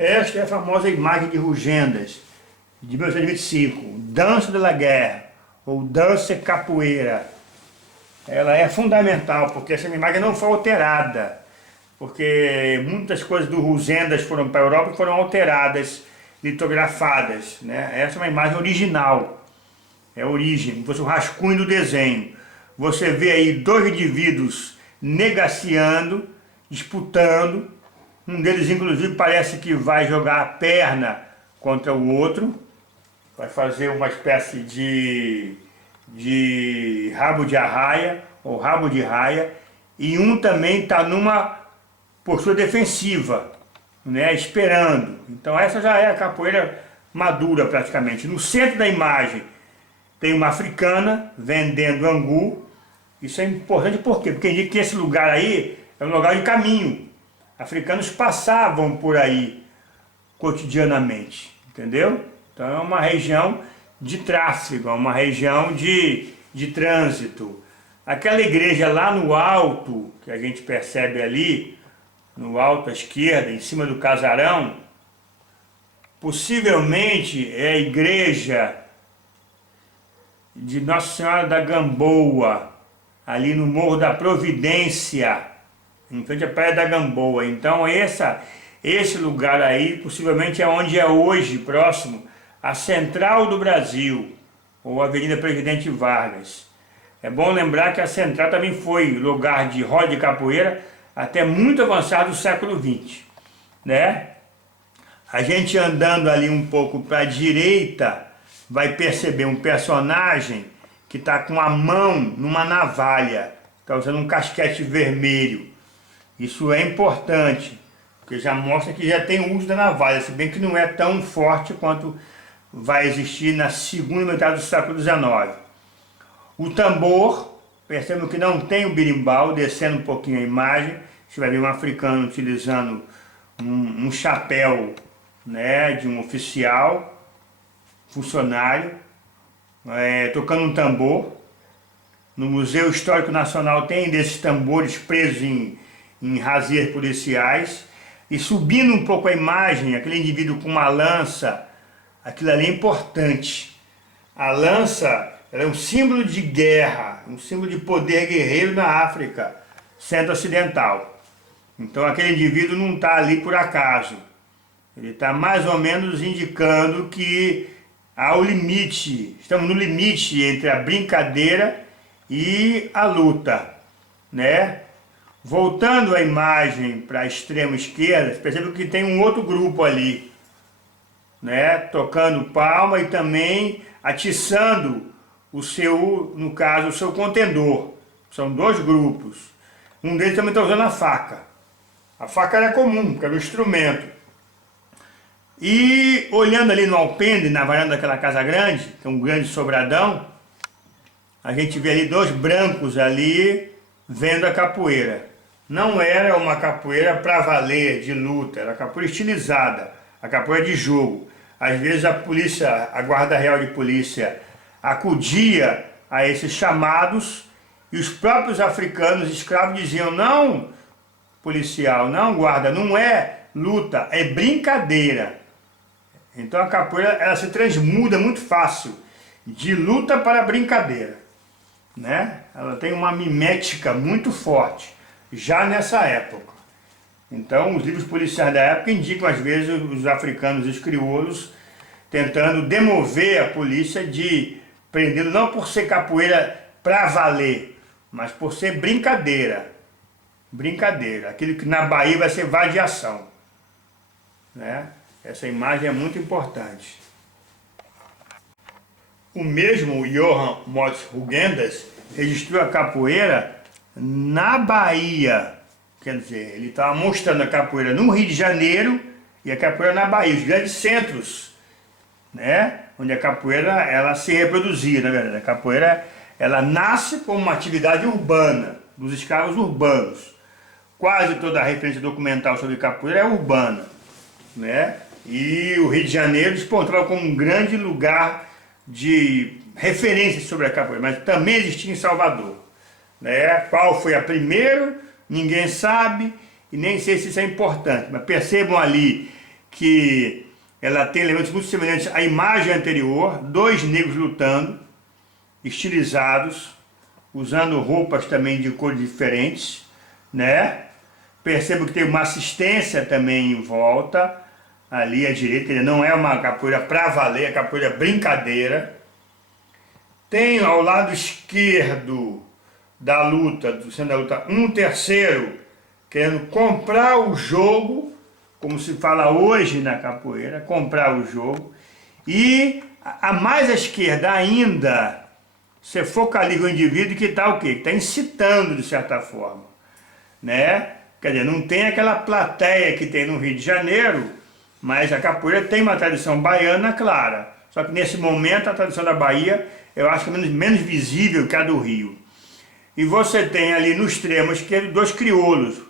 Esta é a famosa imagem de Rugendas, de 1925, Dança de la Guerra, ou Dança Capoeira. Ela é fundamental, porque essa imagem não foi alterada, porque muitas coisas do Rugendas foram para a Europa e foram alteradas, litografadas, né? Essa é uma imagem original, é a origem, fosse o rascunho do desenho. Você vê aí dois indivíduos negaciando, disputando. Um deles, inclusive, parece que vai jogar a perna contra o outro. Vai fazer uma espécie de rabo de arraia, ou rabo de raia. E um também está numa postura defensiva, né, esperando. Então essa já é a capoeira madura praticamente. No centro da imagem tem uma africana vendendo angu. Isso é importante por quê? Porque indica que esse lugar aí é um lugar de caminho. Africanos passavam por aí cotidianamente, entendeu? Então é uma região de tráfego, é uma região de trânsito. Aquela igreja lá no alto, que a gente percebe ali, no alto à esquerda, em cima do casarão, possivelmente é a igreja de Nossa Senhora da Gamboa, ali no Morro da Providência, em frente à Praia da Gamboa. Então esse lugar aí possivelmente é onde é hoje, próximo à Central do Brasil, ou Avenida Presidente Vargas. É bom lembrar que a Central também foi lugar de roda de capoeira até muito avançado do século XX, né? A gente andando ali um pouco para a direita vai perceber um personagem que está com a mão numa navalha, está usando um casquete vermelho. Isso é importante, porque já mostra que já tem uso da navalha, se bem que não é tão forte quanto vai existir na segunda metade do século XIX. O tambor, percebam que não tem o berimbau, descendo um pouquinho a imagem, você vai ver um africano utilizando um chapéu, né, de um oficial, funcionário, tocando um tambor. No Museu Histórico Nacional tem desses tambores presos em rasias policiais. E subindo um pouco a imagem, aquele indivíduo com uma lança, aquilo ali é importante. A lança é um símbolo de guerra, um símbolo de poder guerreiro na África Centro-Ocidental. Então aquele indivíduo não está ali por acaso. Ele está mais ou menos indicando que há o limite, estamos no limite entre a brincadeira e a luta, né? Voltando a imagem para a extrema esquerda, você percebe que tem um outro grupo ali, né? Tocando palma e também atiçando o seu, no caso, o seu contendor. São dois grupos. Um deles também está usando a faca. A faca era comum, porque era um instrumento. E olhando ali no alpendre, na varanda daquela casa grande, que é um grande sobradão, a gente vê ali dois brancos ali vendo a capoeira. Não era uma capoeira para valer, de luta, era capoeira estilizada, a capoeira de jogo. Às vezes a polícia, a guarda real de polícia, acudia a esses chamados e os próprios africanos escravos diziam: não, policial, não, guarda, não é luta, é brincadeira. Então a capoeira ela se transmuda muito fácil de luta para brincadeira, né? Ela tem uma mimética muito forte já nessa época. Então os livros policiais da época indicam às vezes os africanos e os crioulos tentando demover a polícia de prendê-lo não por ser capoeira para valer, mas por ser brincadeira. Brincadeira, aquilo que na Bahia vai ser vadiação, né? Essa imagem é muito importante. O mesmo Johann Moritz Rugendas registrou a capoeira na Bahia, quer dizer, ele estava mostrando a capoeira no Rio de Janeiro e a capoeira na Bahia, os grandes centros, né? Onde a capoeira ela se reproduzia, na verdade. A capoeira ela nasce como uma atividade urbana, dos escravos urbanos. Quase toda a referência documental sobre capoeira é urbana, né? E o Rio de Janeiro despontou como um grande lugar de referência sobre a capoeira, mas também existia em Salvador, né? Qual foi a primeira, ninguém sabe, e nem sei se isso é importante, mas percebam ali que ela tem elementos muito semelhantes à imagem anterior, dois negros lutando, estilizados, usando roupas também de cores diferentes, né? Percebo que tem uma assistência também em volta, ali à direita, não é uma capoeira para valer, é capoeira brincadeira. Tem ao lado esquerdo da luta, do centro da luta, um terceiro querendo comprar o jogo, como se fala hoje na capoeira, comprar o jogo. E a mais à esquerda ainda, você focaliza o indivíduo que está o quê? Que está incitando de certa forma, né? Quer dizer, não tem aquela plateia que tem no Rio de Janeiro, mas a capoeira tem uma tradição baiana clara. Só que nesse momento a tradição da Bahia eu acho que é menos visível que a do Rio. E você tem ali no extremo esquerdo dois crioulos.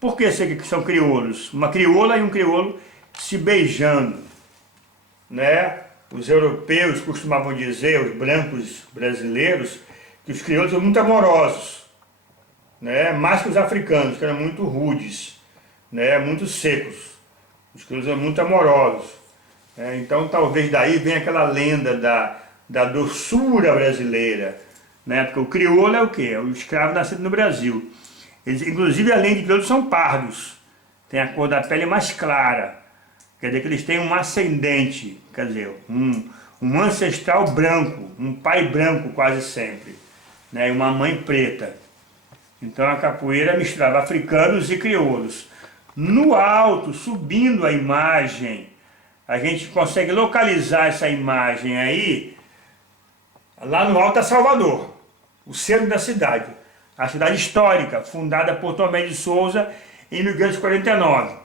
Por que são crioulos? Uma crioula e um crioulo se beijando, né? Os europeus costumavam dizer, os brancos brasileiros, que os crioulos são muito amorosos, né? Mais que os africanos, que eram muito rudes, né? Muito secos. Os crioulos são muito amorosos. Então talvez daí venha aquela lenda da doçura brasileira, né? Porque o crioulo é o quê? É o escravo nascido no Brasil. Eles, inclusive, além de crioulos, são pardos. Tem a cor da pele mais clara. Quer dizer que eles têm um ascendente, quer dizer, um ancestral branco, um pai branco quase sempre, né? E uma mãe preta. Então a capoeira misturava africanos e crioulos. No alto, subindo a imagem, a gente consegue localizar essa imagem aí, lá no alto é Salvador, o centro da cidade. A cidade histórica, fundada por Tomé de Souza em 1849.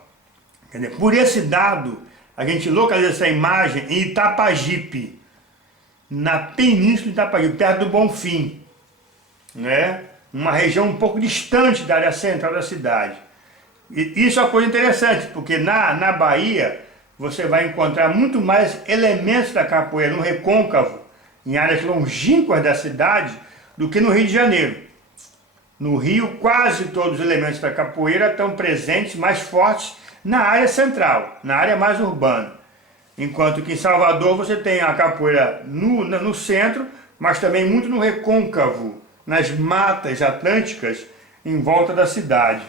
Quer dizer, por esse dado, a gente localiza essa imagem em Itapajipe, na península de Itapajipe, perto do Bonfim, né? Uma região um pouco distante da área central da cidade. E isso é uma coisa interessante, porque na Bahia você vai encontrar muito mais elementos da capoeira no recôncavo, em áreas longínquas da cidade, do que no Rio de Janeiro. No Rio, quase todos os elementos da capoeira estão presentes, mais fortes, na área central, na área mais urbana. Enquanto que em Salvador você tem a capoeira no centro, mas também muito no recôncavo, nas matas atlânticas em volta da cidade,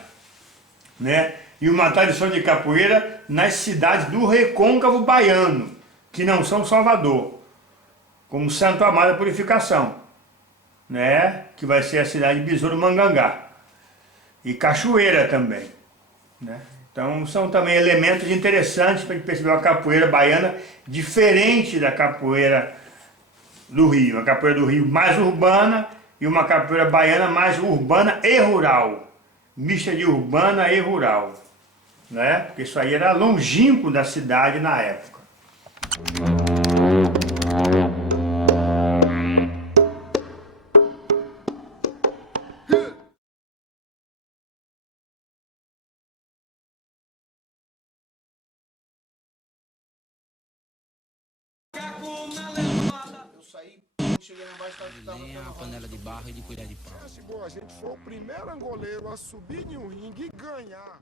né? E uma tradição de capoeira nas cidades do recôncavo baiano, que não são Salvador, como Santo Amaro da Purificação, né? Que vai ser a cidade de Besouro Mangangá, e Cachoeira também, né? Então são também elementos interessantes para a gente perceber uma capoeira baiana diferente da capoeira do Rio. Uma capoeira do Rio mais urbana e uma capoeira baiana mais urbana e rural, mista de urbana e rural, né? Porque isso aí era longínquo da cidade na época. Eu saí, cheguei lá embaixo, tava a panela de barro e de colher de pau. Bom, a gente foi o primeiro angoleiro a subir em um ringue e ganhar.